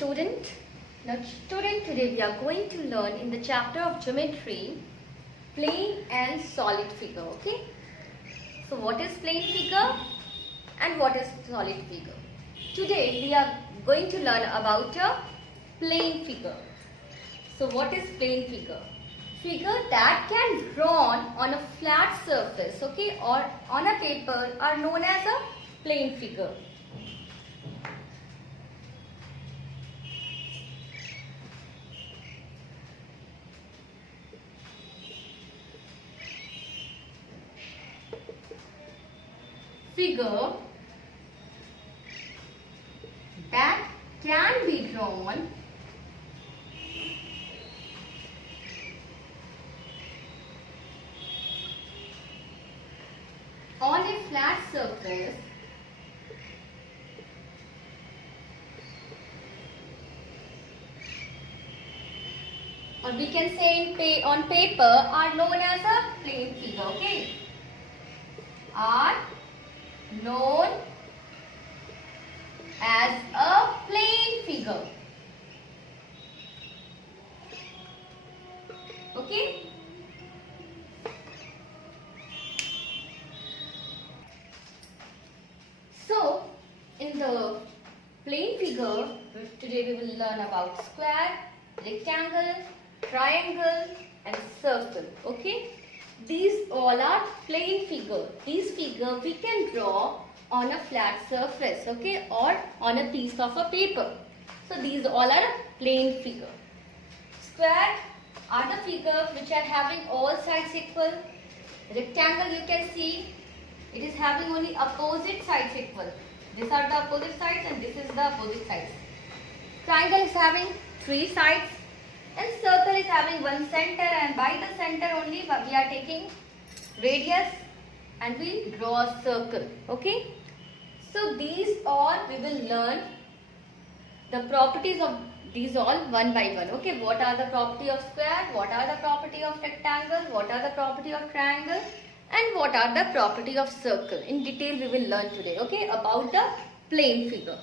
student. Now student, today we are going to learn in the chapter of geometry, plane and solid figure. Okay. So what is plane figure and what is solid figure? Today we are going to learn about a plane figure. So what is plane figure? Figure that can drawn on a flat surface, okay, or on a paper are known as a plane figure. Figure that can be drawn on a flat surface or we can say on paper are known as a plane figure, okay, are known as a plane figure, okay. So in the plane figure today we will learn about square, rectangle, triangle and circle, okay. These all are plane figure. These figure we can draw on a flat surface, okay, or on a piece of a paper. So these all are plane figure. Square are the figure which are having all sides equal. Rectangle you can see it is having only opposite sides equal. These are the opposite sides and this is the opposite sides. Triangle is having three sides. And circle is having one center, and by the center only we are taking radius and we draw a circle, okay. So these all we will learn the properties of these all one by one, okay. What are the property of square, what are the property of rectangle, what are the property of triangle and what are the property of circle. In detail we will learn today, okay, about the plane figure.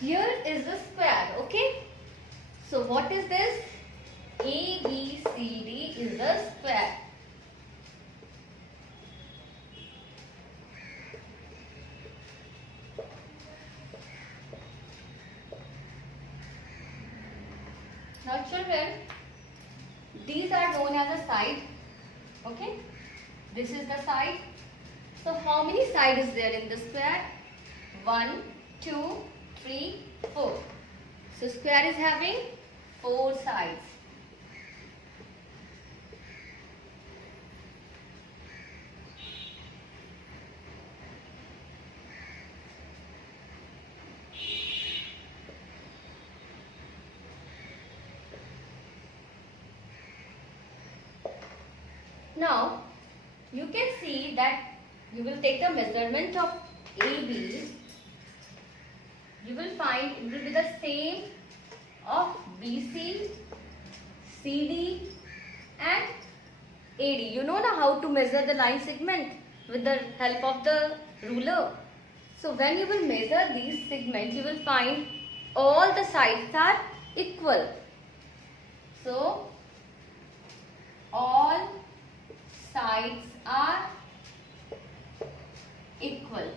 Here is the square, okay. So what is this? A, B, C, D is the square. Now children, these are known as a side, okay. This is the side. So how many sides is there in the square? 1, 2, 3, 4. So square is having 4 sides. Now you can see that you will take the measurement of AB. You will find it will be the same of BC, CD and AD. You know now how to measure the line segment with the help of the ruler. So when you will measure these segments, you will find all the sides are equal. So all sides are equal.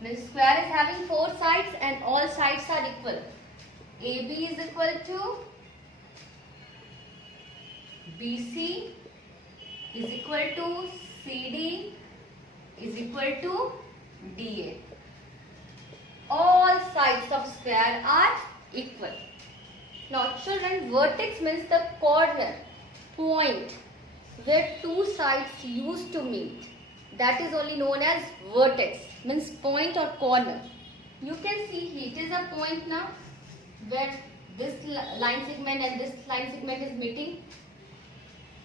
Means square is having 4 sides and all sides are equal. AB is equal to BC is equal to CD is equal to DA. All sides of square are equal. Now children, vertex means the corner, point where two sides used to meet. That is only known as vertex, means point or corner. You can see it is a point now where this line segment and this line segment is meeting.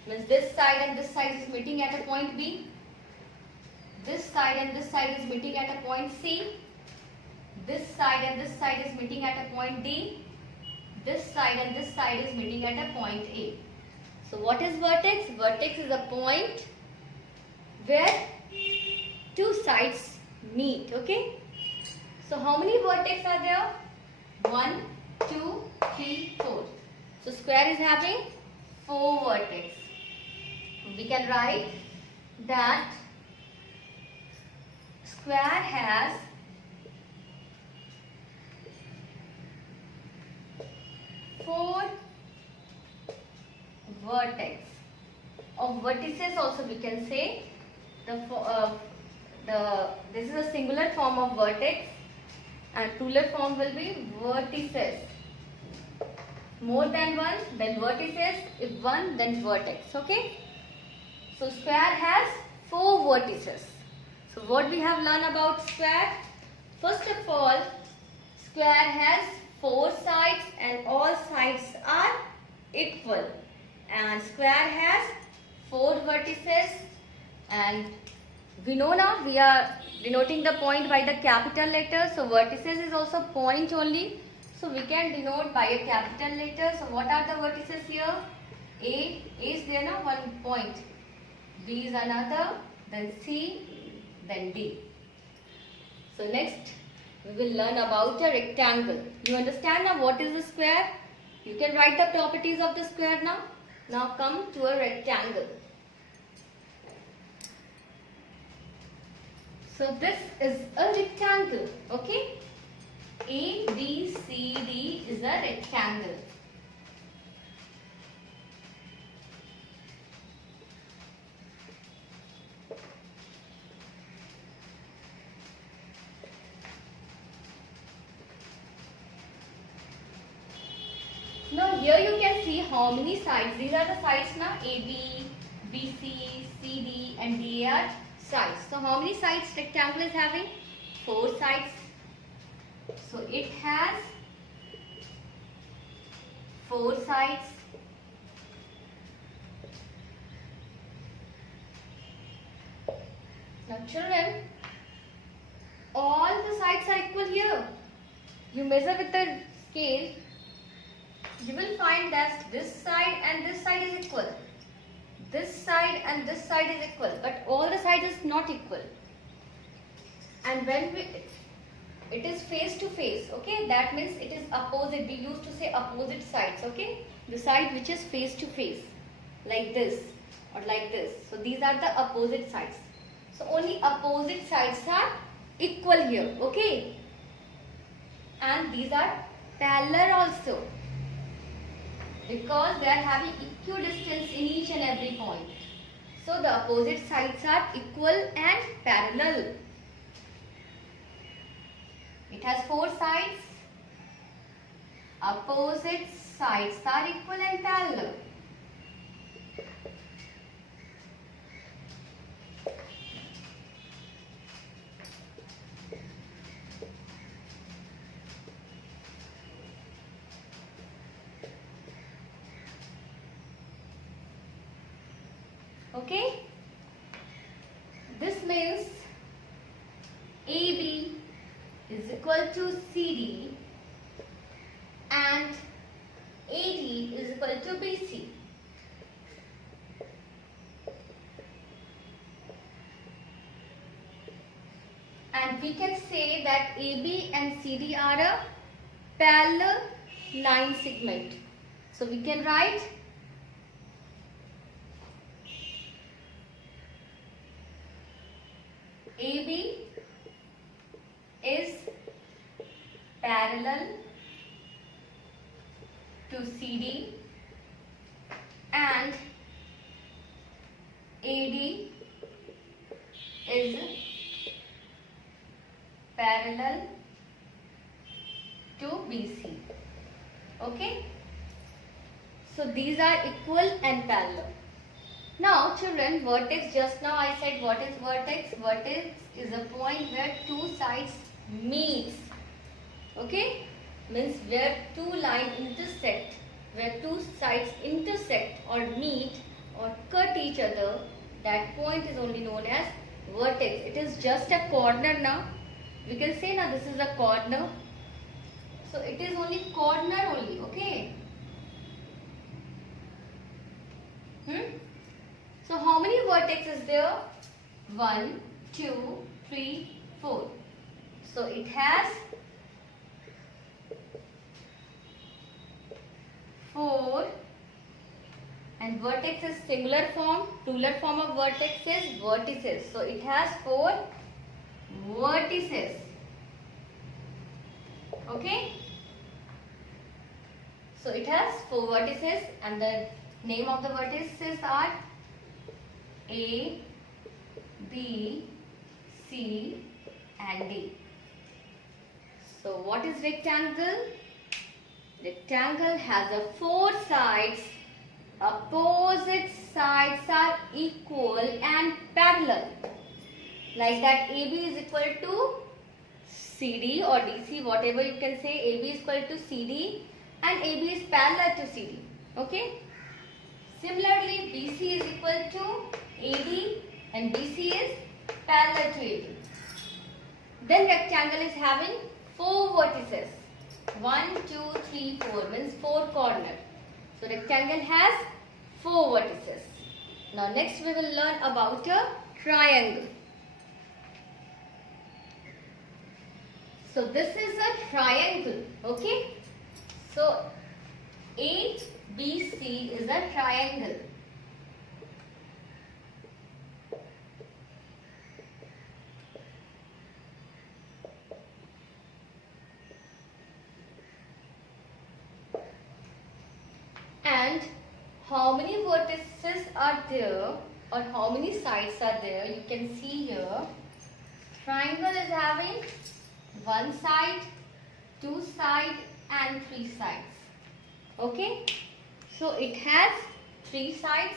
Means this side and this side is meeting at a point B. This side and this side is meeting at a point C. This side and this side is meeting at a point D. This side and this side is meeting at a point A. So what is vertex? Vertex is a point where two sides meet, okay? So how many vertex are there? 1, 2, 3, 4. So square is having 4 vertex. We can write that square has 4 vertex, or vertices also we can say. This is a singular form of vertex and plural form will be vertices. More than one, then vertices. If one, then vertex. Okay. So square has 4 vertices. So what we have learned about square? First of all, square has 4 sides and all sides are equal. And square has 4 vertices, and we know now we are denoting the point by the capital letter. So vertices is also point only. So we can denote by a capital letter. So what are the vertices here? A is there now, one point. B is another, then C, then D. So next we will learn about a rectangle. You understand now what is a square? You can write the properties of the square now. Now come to a rectangle. So this is a rectangle. Okay. A, B, C, D is a rectangle. Now here you can see how many sides. These are the sides now. A, B, B, C, C, D and D are sides. So how many sides rectangle is having? 4 sides. So it has 4 sides. Now children, all the sides are equal here. You measure with the scale, you will find that this side and this side is equal. This side and this side is equal, but all the sides is not equal. And when it is face to face, okay, that means it is opposite. We used to say opposite sides, okay, the side which is face to face, like this or like this. So these are the opposite sides. So only opposite sides are equal here, okay, and these are parallel also, because they are having equidistance in each and every point. So the opposite sides are equal and parallel. It has 4 sides. Opposite sides are equal and parallel. Okay, this means AB is equal to CD and AD is equal to BC. And we can say that AB and CD are a parallel line segment. So we can write AB is parallel to CD and AD is parallel to BC. Okay. So these are equal and parallel. Now children, vertex, just now I said what is vertex? Vertex is a point where 2 sides meets. Okay, means where 2 lines intersect, where 2 sides intersect or meet or cut each other, that point is only known as vertex. It is just a corner now. We can say now this is a corner. So it is only corner only, okay. So how many vertex is there? 1, 2, 3, 4. So it has 4, and vertex is singular form, plural form of vertex is vertices. So it has 4 vertices. Okay. So it has 4 vertices, and the name of the vertices are A, B, C and D. So what is rectangle? Rectangle has a 4 sides. Opposite sides are equal and parallel. Like that, AB is equal to CD or DC, whatever you can say. AB is equal to CD and AB is parallel to CD. Okay. Similarly, BC is equal to AD and BC is parallel to AD. Then rectangle is having 4 vertices. 1, 2, 3, 4 means 4 corners. So rectangle has 4 vertices. Now next we will learn about a triangle. So this is a triangle. Okay. So ABC is a triangle. And how many vertices are there or how many sides are there? You can see here. Triangle is having 1 side, 2 sides and 3 sides. Okay. So it has 3 sides.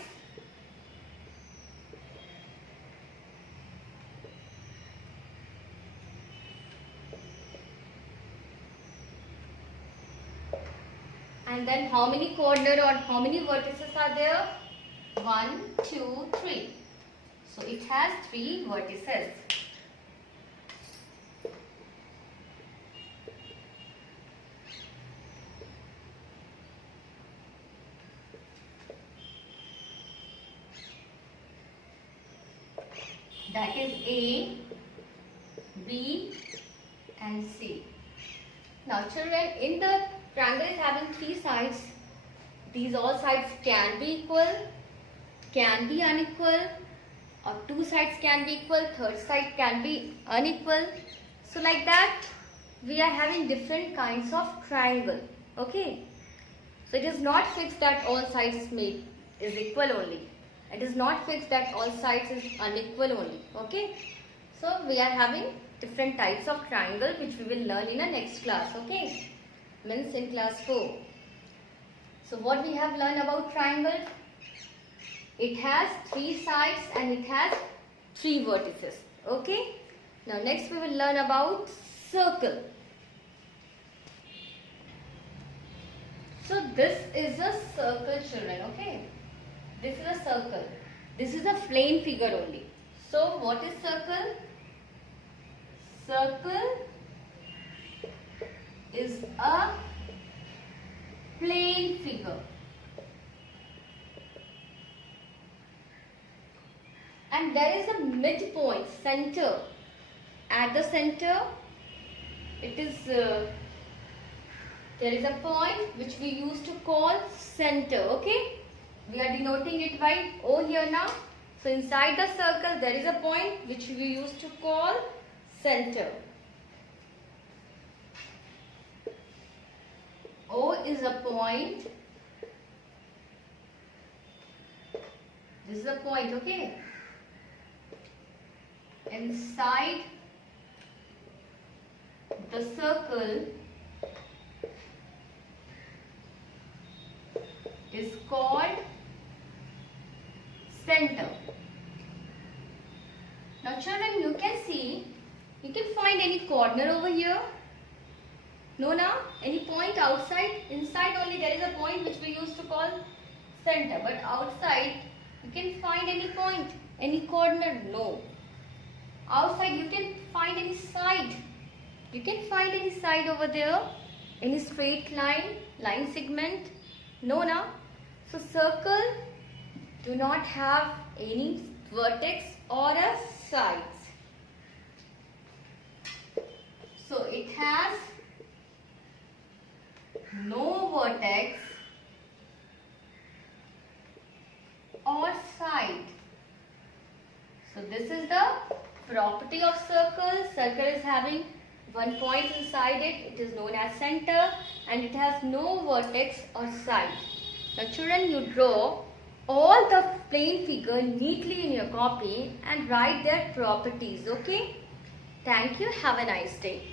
And then how many corner or how many vertices are there? 1, 2, 3. So it has 3 vertices. That is A, B and C. Now children, in the triangle is having 3 sides. These all sides can be equal, can be unequal, or 2 sides can be equal, third side can be unequal. So like that we are having different kinds of triangle. Okay. So it is not fixed that all sides is equal only. It is not fixed that all sides is unequal only. Okay. So we are having different types of triangle which we will learn in the next class. Okay. Means in class 4. So what we have learned about triangle? It has 3 sides and it has 3 vertices. Okay. Now next we will learn about circle. So this is a circle, children. Okay. This is a circle. This is a plain figure only. So what is circle? Circle is a plain figure. And there is a midpoint, center. At the center, it is there is a point which we used to call center. Okay. We are denoting it by O here now. So inside the circle there is a point which we used to call center. O is a point. This is a point, okay? Inside the circle is called center. Now children, you can see, you can find any corner over here. No, now any point outside? Inside only there is a point which we used to call center, but outside you can find any point, any corner? No. Outside you can find any side. You can find any side over there, any straight line, line segment? No, now. So circle do not have any vertex or a sides. So it has no vertex or side. So this is the property of circle. Circle is having one point inside it. It is known as center, and it has no vertex or side. Now children, you draw all the plane figure neatly in your copy and write their properties. Okay? Thank you. Have a nice day.